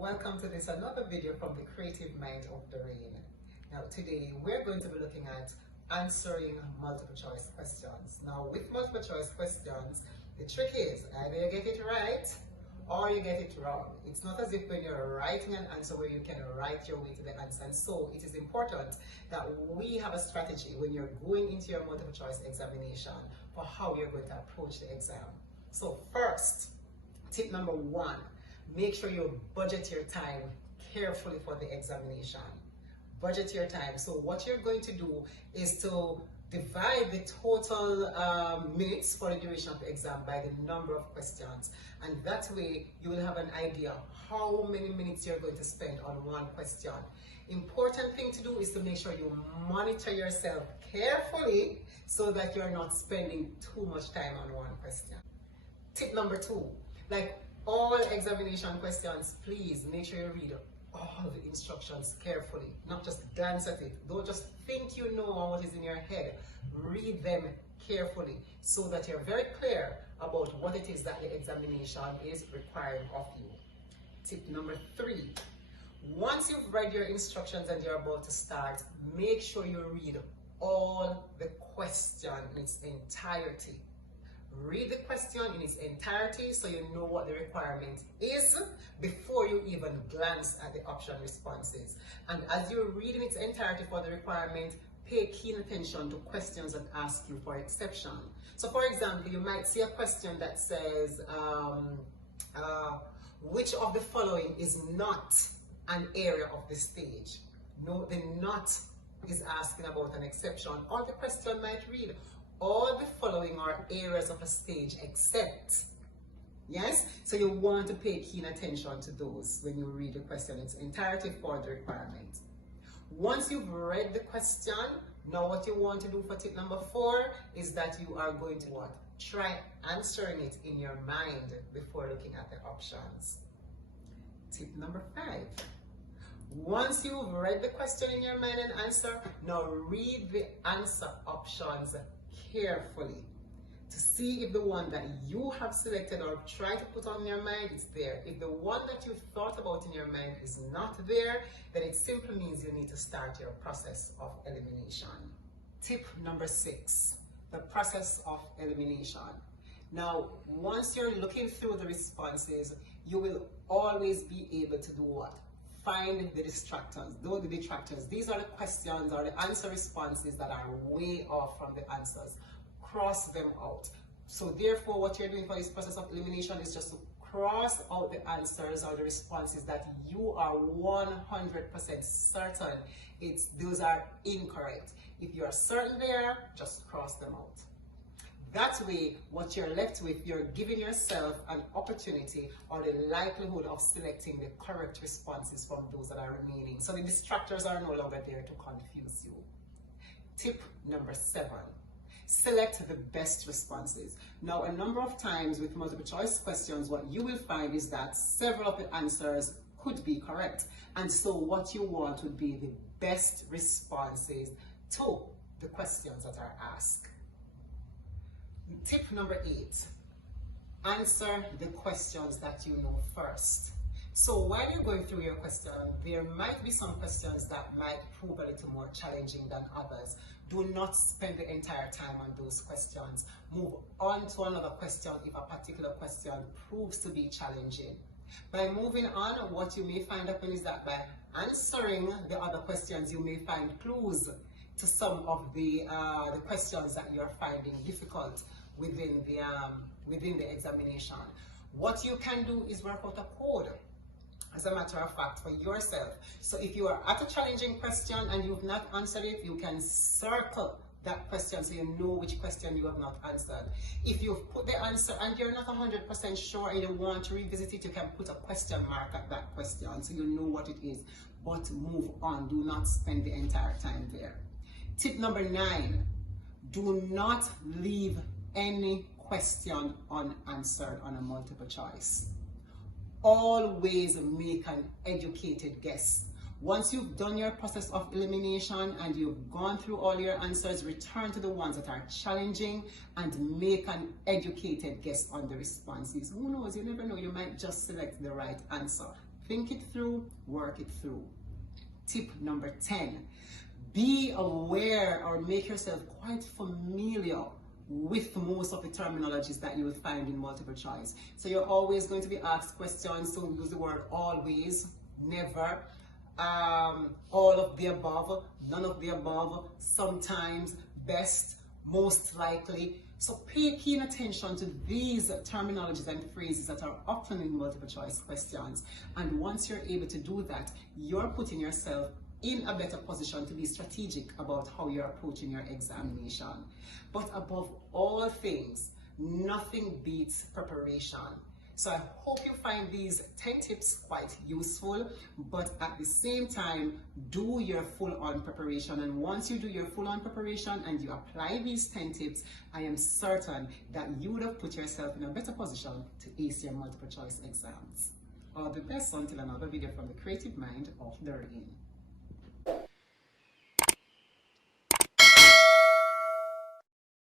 Welcome to this another video from the creative mind of Dorraine. Now today we're going to be looking at answering multiple choice questions. Now with multiple choice questions, the trick is either you get it right or you get it wrong. It's not as if when you're writing an answer where you can write your way to the answer. And so it is important that we have a strategy when you're going into your multiple choice examination for how you're going to approach the exam. So first, tip number one, make sure you budget your time carefully for the examination. Budget your time. So what you're going to do is to divide the total minutes for the duration of the exam by the number of questions. And that way you will have an idea how many minutes you're going to spend on one question. Important thing to do is to make sure you monitor yourself carefully so that you're not spending too much time on one question. Tip number two, like all examination questions, please make sure you read all the instructions carefully, not just glance at it. Don't just think you know what is in your head. Read them carefully so that you're very clear about what it is that the examination is requiring of you. Tip number three, once you've read your instructions and you're about to start, make sure you read all the question in its entirety. Read the question in its entirety so you know what the requirement is before you even glance at the option responses. And as you read in its entirety for the requirement, pay keen attention to questions that ask you for exception. So for example, you might see a question that says, which of the following is not an area of the stage? No, the not is asking about an exception. Or the question might read, all the following are areas of a stage except. Yes? So you want to pay keen attention to those when you read the question in its entirety for the requirement. Once you've read the question, now what you want to do for tip number four is that you are going to what? Try answering it in your mind before looking at the options. Tip number five. Once you've read the question in your mind and answer, now read the answer options carefully to see if the one that you have selected or try to put on your mind is there. If the one that you thought about in your mind is not there, then it simply means you need to start your process of elimination. Tip number six, the process of elimination. Now, once you're looking through the responses, you will always be able to do what? Find the distractors. Those are the detractors. These are the questions or the answer responses that are way off from the answers. Cross them out. So therefore, what you're doing for this process of elimination is just to cross out the answers or the responses that you are 100% certain those are incorrect. If you're certain there, just cross them out. That way, what you're left with, you're giving yourself an opportunity or the likelihood of selecting the correct responses from those that are remaining. So the distractors are no longer there to confuse you. Tip number seven, select the best responses. Now, a number of times with multiple choice questions, what you will find is that several of the answers could be correct. And so what you want would be the best responses to the questions that are asked. Tip number eight, answer the questions that you know first. So while you're going through your question, there might be some questions that might prove a little more challenging than others. Do not spend the entire time on those questions. Move on to another question if a particular question proves to be challenging. By moving on, what you may find happen is that by answering the other questions, you may find clues to some of the questions that you're finding difficult within the examination. What you can do is work out a code, as a matter of fact, for yourself. So if you are at a challenging question and you've not answered it, you can circle that question so you know which question you have not answered. If you've put the answer and you're not 100% sure and you want to revisit it, you can put a question mark at that question so you know what it is. But move on. Do not spend the entire time there. Tip number 9, do not leave any question unanswered on a multiple choice. Always make an educated guess. Once you've done your process of elimination and you've gone through all your answers, return to the ones that are challenging and make an educated guess on the responses. Who knows, you never know, you might just select the right answer. think it through, work it through. Tip number 10, be aware or make yourself quite familiar with most of the terminologies that you will find in multiple choice. So you're always going to be asked questions, so use the word always, never, all of the above, none of the above, sometimes, best, most likely. So pay keen attention to these terminologies and phrases that are often in multiple choice questions. And once you're able to do that, you're putting yourself in a better position to be strategic about how you're approaching your examination. But above all things, nothing beats preparation. So I hope you find these 10 tips quite useful, but at the same time, do your full-on preparation. And once you do your full-on preparation and you apply these 10 tips, I am certain that you would have put yourself in a better position to ace your multiple choice exams. All the best until another video from the creative mind of Dorraine.